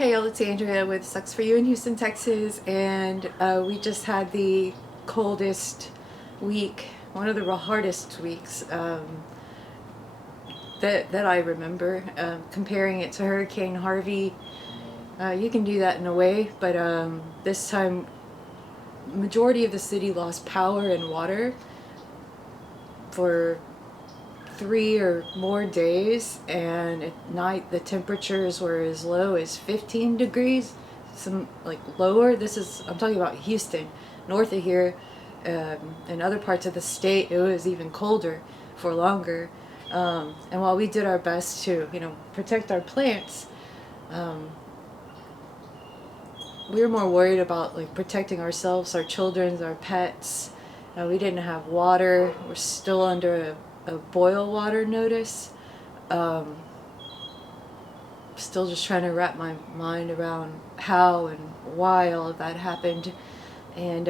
Hey, y'all, it's Andrea with Sucs for You in Houston, Texas, and we just had the coldest week, one of the hardest weeks that I remember. Comparing it to Hurricane Harvey, you can do that in a way, but this time, majority of the city lost power and water for 3 or more days, and at night the temperatures were as low as 15 degrees, some like lower. I'm talking about Houston. North of here, in other parts of the state, it was even colder for longer. And while we did our best to protect our plants, we were more worried about like protecting ourselves, our children, our pets. We didn't have water. We're still under a boil water notice. Still just trying to wrap my mind around how and why all of that happened. And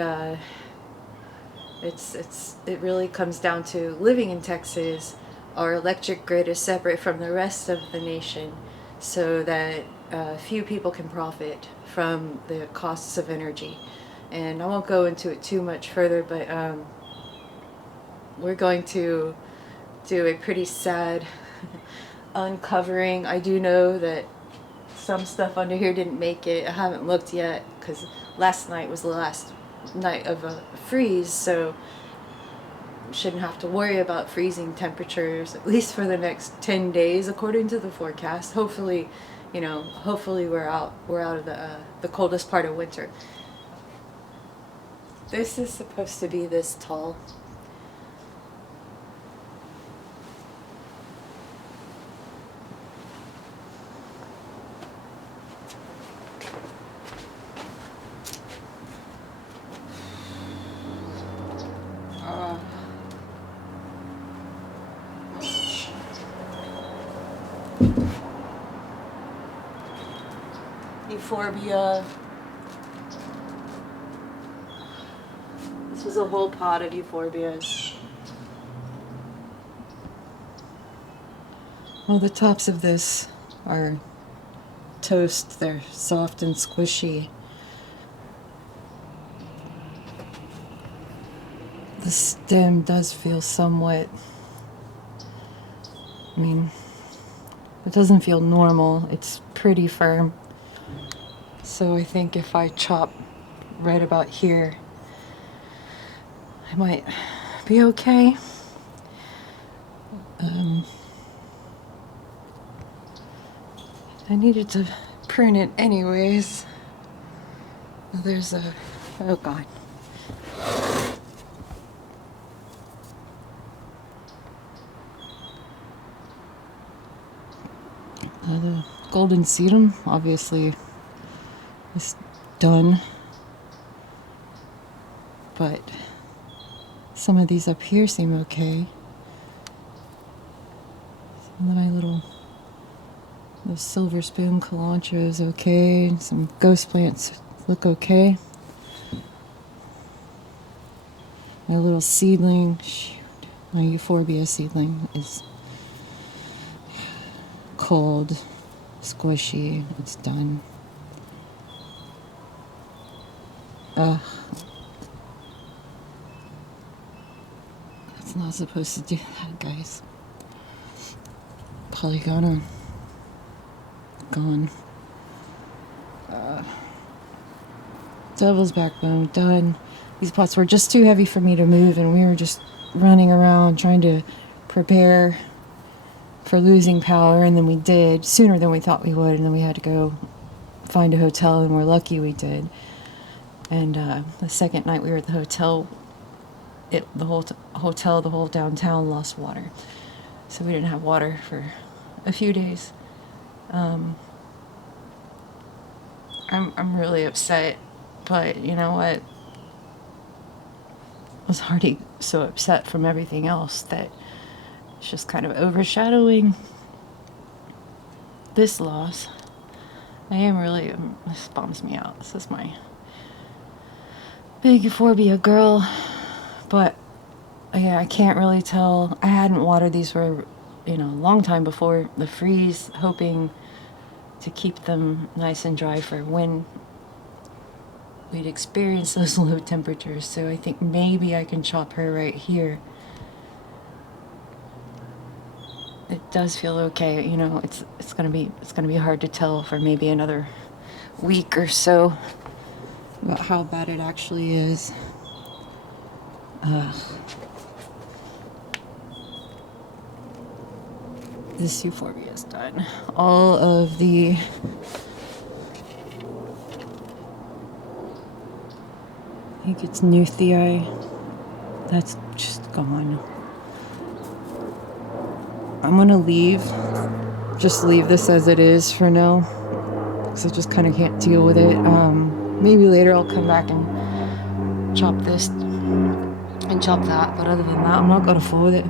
it really comes down to living in Texas. Our electric grid is separate from the rest of the nation, so that few people can profit from the costs of energy. And I won't go into it too much further, but we're going to do a pretty sad uncovering. I do know that some stuff under here didn't make it. I haven't looked yet because last night was the last night of a freeze, so shouldn't have to worry about freezing temperatures, at least for the next 10 days according to the forecast. Hopefully, hopefully we're out of the coldest part of winter. This is supposed to be this tall. Euphorbia. This was a whole pot of euphorbias. Well, the tops of this are toast. They're soft and squishy. The stem does feel somewhat, it doesn't feel normal. It's pretty firm. So I think if I chop right about here, I might be okay. I needed to prune it anyways. There's oh God. The golden sedum obviously is done, but some of these up here seem okay. Some of my little silver spoon kalanchoe is okay. Some ghost plants look okay. My little seedling, my euphorbia seedling is cold, squishy. It's done. That's not supposed to do that, guys. Polygona gone. Devil's backbone done. These pots were just too heavy for me to move, and we were just running around trying to prepare for losing power, and then we did sooner than we thought we would, and then we had to go find a hotel, and we're lucky we did. And the second night we were at the hotel, the whole downtown lost water, so we didn't have water for a few days. I'm really upset, but you know what? I was already so upset from everything else that it's just kind of overshadowing this loss. I am really, this bums me out. This is my big euphorbia girl, but yeah, I can't really tell. I hadn't watered these for a long time before the freeze, hoping to keep them nice and dry for when we'd experience those low temperatures. So I think maybe I can chop her right here. It does feel okay, you know. It's gonna be hard to tell for maybe another week or so about how bad it actually is. This Euphorbia is done. All of the I think it's Nuthii. That's just gone. I'm gonna just leave this as it is for now, because I just kind of can't deal with it. Maybe later I'll come back and chop this and chop that, but other than that, I'm not gonna fool with it.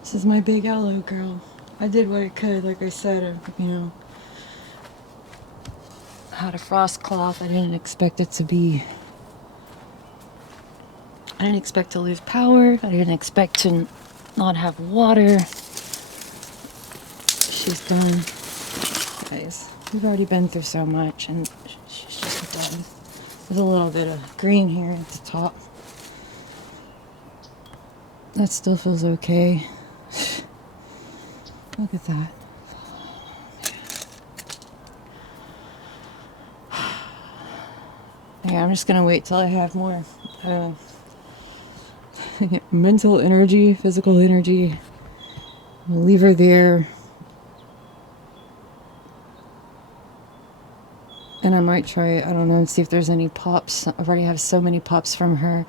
This is my big aloe girl. I did what I could, like I said, you know. Had a frost cloth. I didn't expect it to be. I didn't expect to lose power. I didn't expect to not have water. She's done. Guys, we've already been through so much, and she's just done. There's a little bit of green here at the top. That still feels okay. Look at that. Yeah, I'm just gonna wait till I have more mental energy, physical energy. I'll leave her there. And I might try, I don't know, and see if there's any pops. I've already have so many pops from her.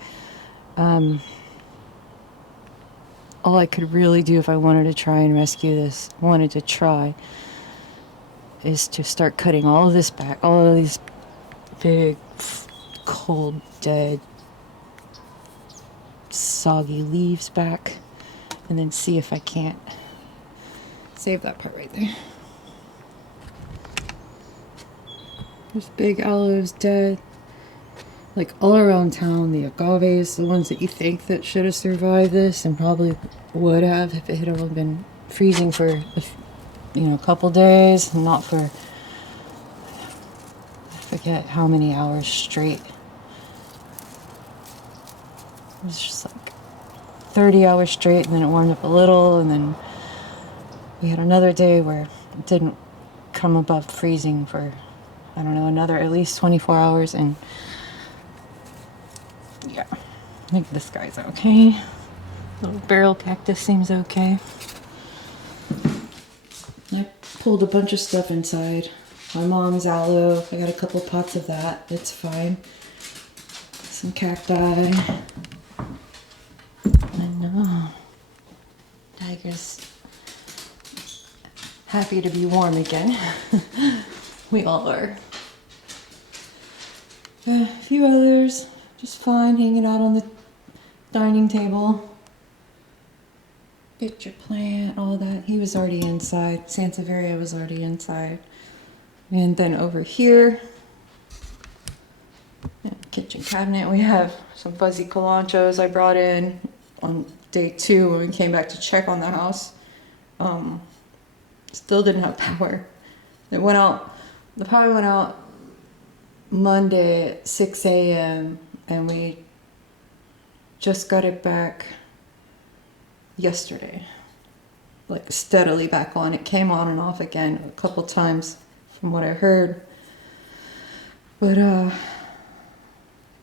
All I could really do if I wanted to try and rescue this, is to start cutting all of this back, all of these big, cold, dead, soggy leaves back, and then see if I can't save that part right there. This big aloe's dead. Like all around town, the agaves, the ones that you think that should have survived this and probably would have if it had only been freezing for a couple days, and not for, I forget how many hours straight. It was just like 30 hours straight, and then it warmed up a little, and then we had another day where it didn't come above freezing for, I don't know, another at least 24 hours, and yeah, I think this guy's okay. Little barrel cactus seems okay. I pulled a bunch of stuff inside. My mom's aloe, I got a couple pots of that, it's fine. Some cacti. And Tiger's happy to be warm again. We all are. A few others, just fine, hanging out on the dining table. Picture plant, all that. He was already inside. Sansevieria was already inside. And then over here, kitchen cabinet, we have some fuzzy calanchos I brought in on day 2 when we came back to check on the house. Still didn't have power. It went out, the power went out Monday at 6 a.m. and we just got it back yesterday. Like steadily back on. It came on and off again a couple times from what I heard. But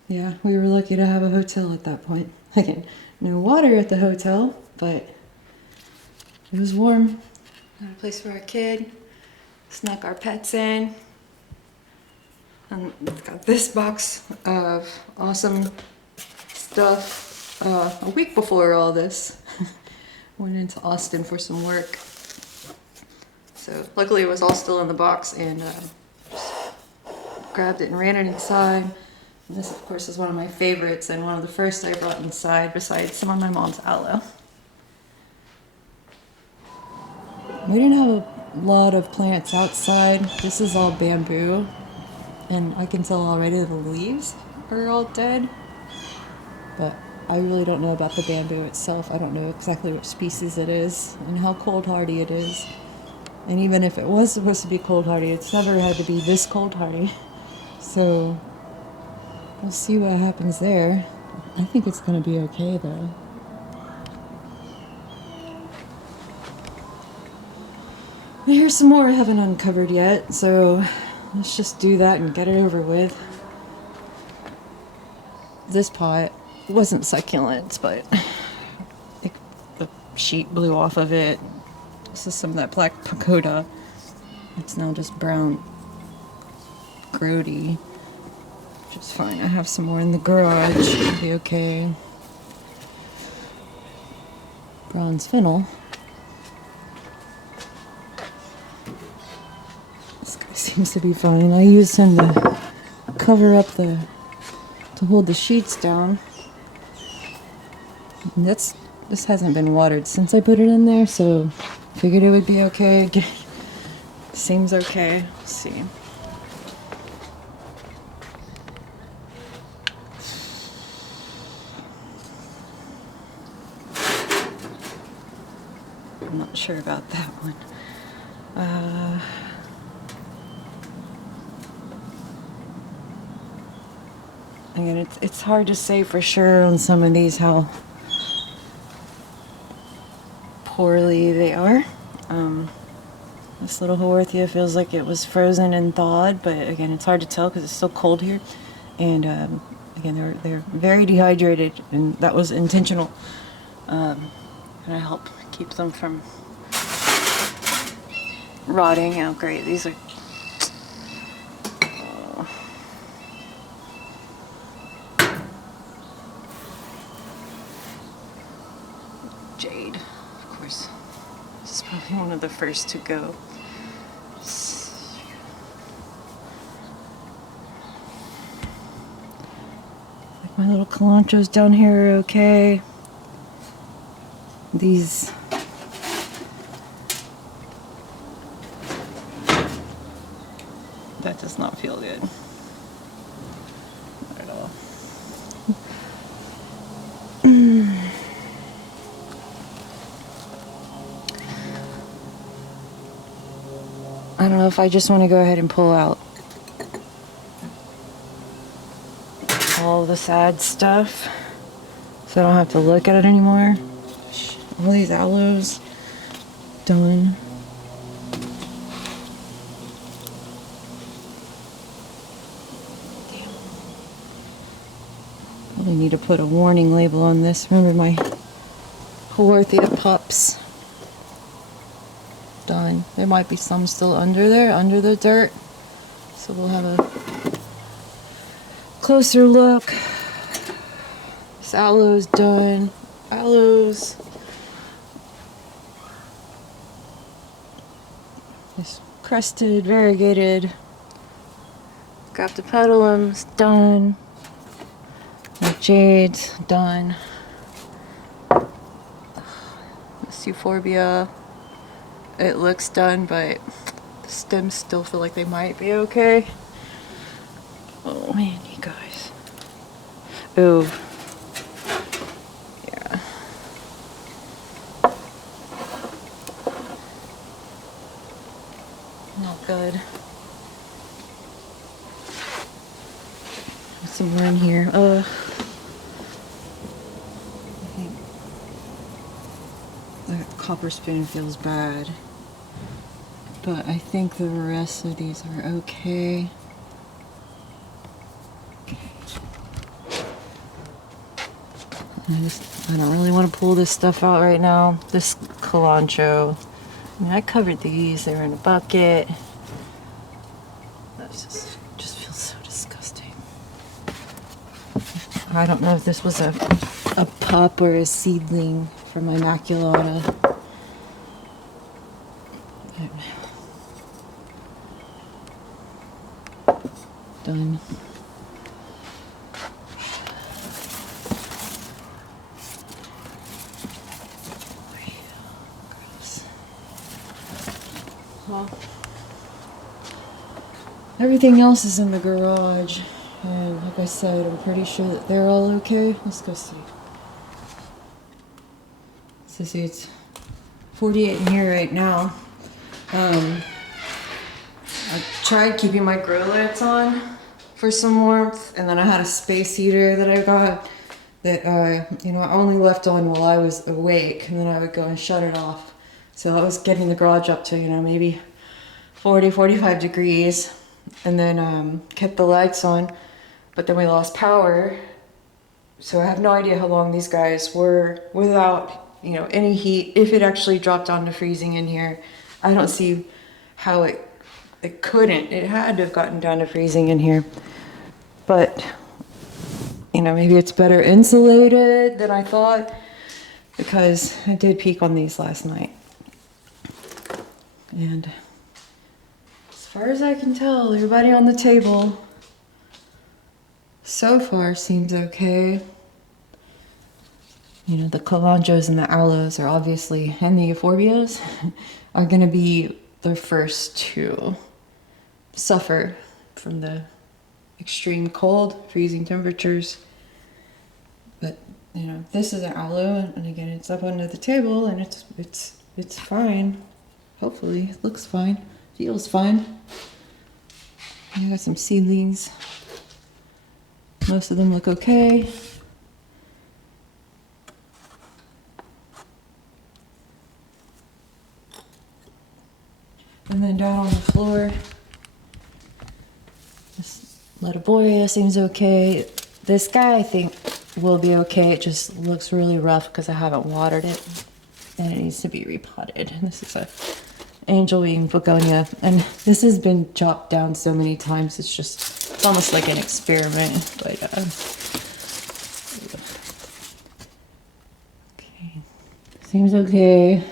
yeah, we were lucky to have a hotel at that point. Again, no water at the hotel, but it was warm. Got a place for our kid. Snuck our pets in. And we've got this box of awesome stuff. A week before all this, went into Austin for some work. So luckily it was all still in the box, and grabbed it and ran it inside. And this, of course, is one of my favorites and one of the first I brought inside besides some of my mom's aloe. We didn't have a lot of plants outside. This is all bamboo, and I can tell already the leaves are all dead. But I really don't know about the bamboo itself. I don't know exactly what species it is and how cold hardy it is. And even if it was supposed to be cold hardy, it's never had to be this cold hardy. So we'll see what happens there. I think it's going to be okay though. Here's some more I haven't uncovered yet, so let's just do that and get it over with. This pot wasn't succulents, but the sheet blew off of it. This is some of that black pagoda. It's now just brown grody, which is fine. I have some more in the garage. It'll be okay. Bronze fennel. This guy seems to be fine. I used him to cover up to hold the sheets down. And this hasn't been watered since I put it in there, so figured it would be okay. Seems okay. Let's see. I'm not sure about that one. Again, it's hard to say for sure on some of these how poorly they are. This little Haworthia feels like it was frozen and thawed, but again, it's hard to tell because it's still cold here. And again, they're very dehydrated, and that was intentional. Gonna help keep them from rotting. Oh, great! These are. Jade, of course. This is probably one of the first to go. Like my little cilantros down here are okay. These that does not feel good. Not at all. I don't know if I just want to go ahead and pull out all the sad stuff so I don't have to look at it anymore. All these aloes done. Damn. Probably need to put a warning label on this. Remember my Haworthia pups. Done. There might be some still under there, under the dirt. So we'll have a closer look. This aloe's done. Aloes. This crested, variegated. Graptopetalum's done. The jade's done. This Euphorbia. It looks done, but the stems still feel like they might be okay. Oh man, you guys. Ooh. Yeah. Not good. Some more in here. I think that copper spoon feels bad. But I think the rest of these are okay. I don't really want to pull this stuff out right now. This cilantro. I mean, I covered these. They were in a bucket. That just feels so disgusting. I don't know if this was a pup or a seedling from my maculata. Done. Well, everything else is in the garage, and like I said, I'm pretty sure that they're all okay. Let's go see. So see, it's 48 in here right now. I tried keeping my grow lights on for some warmth, and then I had a space heater that I got that you know, I only left on while I was awake, and then I would go and shut it off. So I was getting the garage up to, you know, maybe 40, 45 degrees, and then kept the lights on, but then we lost power. So I have no idea how long these guys were without, you know, any heat. If it actually dropped down to freezing in here, I don't see how it couldn't. It had to have gotten down to freezing in here. But, you know, maybe it's better insulated than I thought, because I did peek on these last night. And as far as I can tell, everybody on the table so far seems okay. You know, the calandros and the aloes are obviously, and the euphorbias are going to be the first to suffer from the extreme cold, freezing temperatures. But, you know, this is an aloe, and again, it's up under the table, and it's fine. Hopefully, it looks fine, feels fine. I got some seedlings. Most of them look okay. And then down on the floor, this Letiboria seems okay. This guy, I think, will be okay. It just looks really rough because I haven't watered it, and it needs to be repotted. And this is a angel wing begonia, and this has been chopped down so many times. It's almost like an experiment. But okay, seems okay.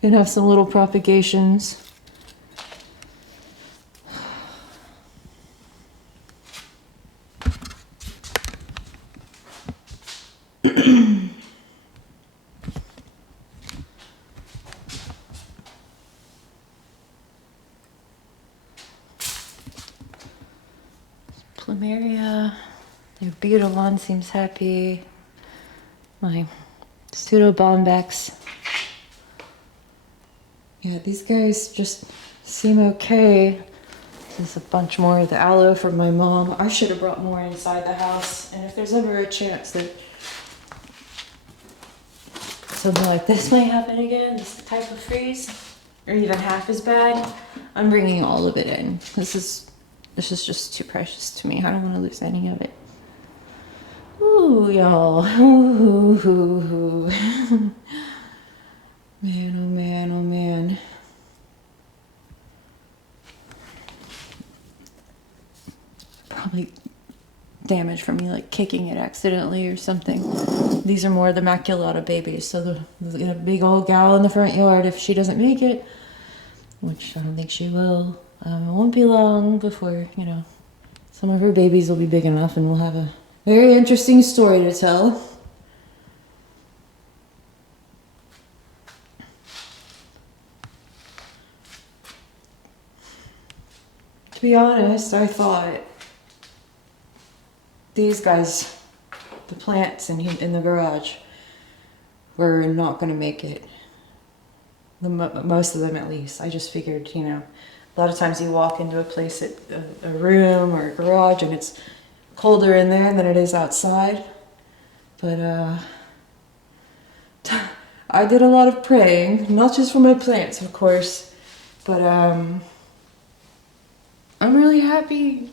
Gonna have some little propagations. Plumeria, the beetle one seems happy. My pseudobombax. Yeah, these guys just seem okay. There's a bunch more of the aloe from my mom. I should have brought more inside the house. And if there's ever a chance that something like this might happen again, this type of freeze, or even half as bad, I'm bringing all of it in. This is just too precious to me. I don't want to lose any of it. Ooh, y'all. Ooh, ooh, ooh. Man, oh man, oh man. Probably damage from me like kicking it accidentally or something. These are more the maculata babies, so the big old gal in the front yard, if she doesn't make it, which I don't think she will, it won't be long before, you know, some of her babies will be big enough and we'll have a very interesting story to tell. To be honest, I thought these guys, the plants in the garage, were not going to make it. Most of them, at least. I just figured, you know, a lot of times you walk into a place, a room or a garage, and it's colder in there than it is outside. But I did a lot of praying, not just for my plants, of course, but I'm really happy.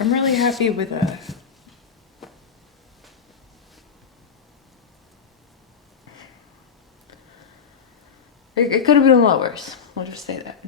I'm really happy with it could have been a lot worse. I'll just say that.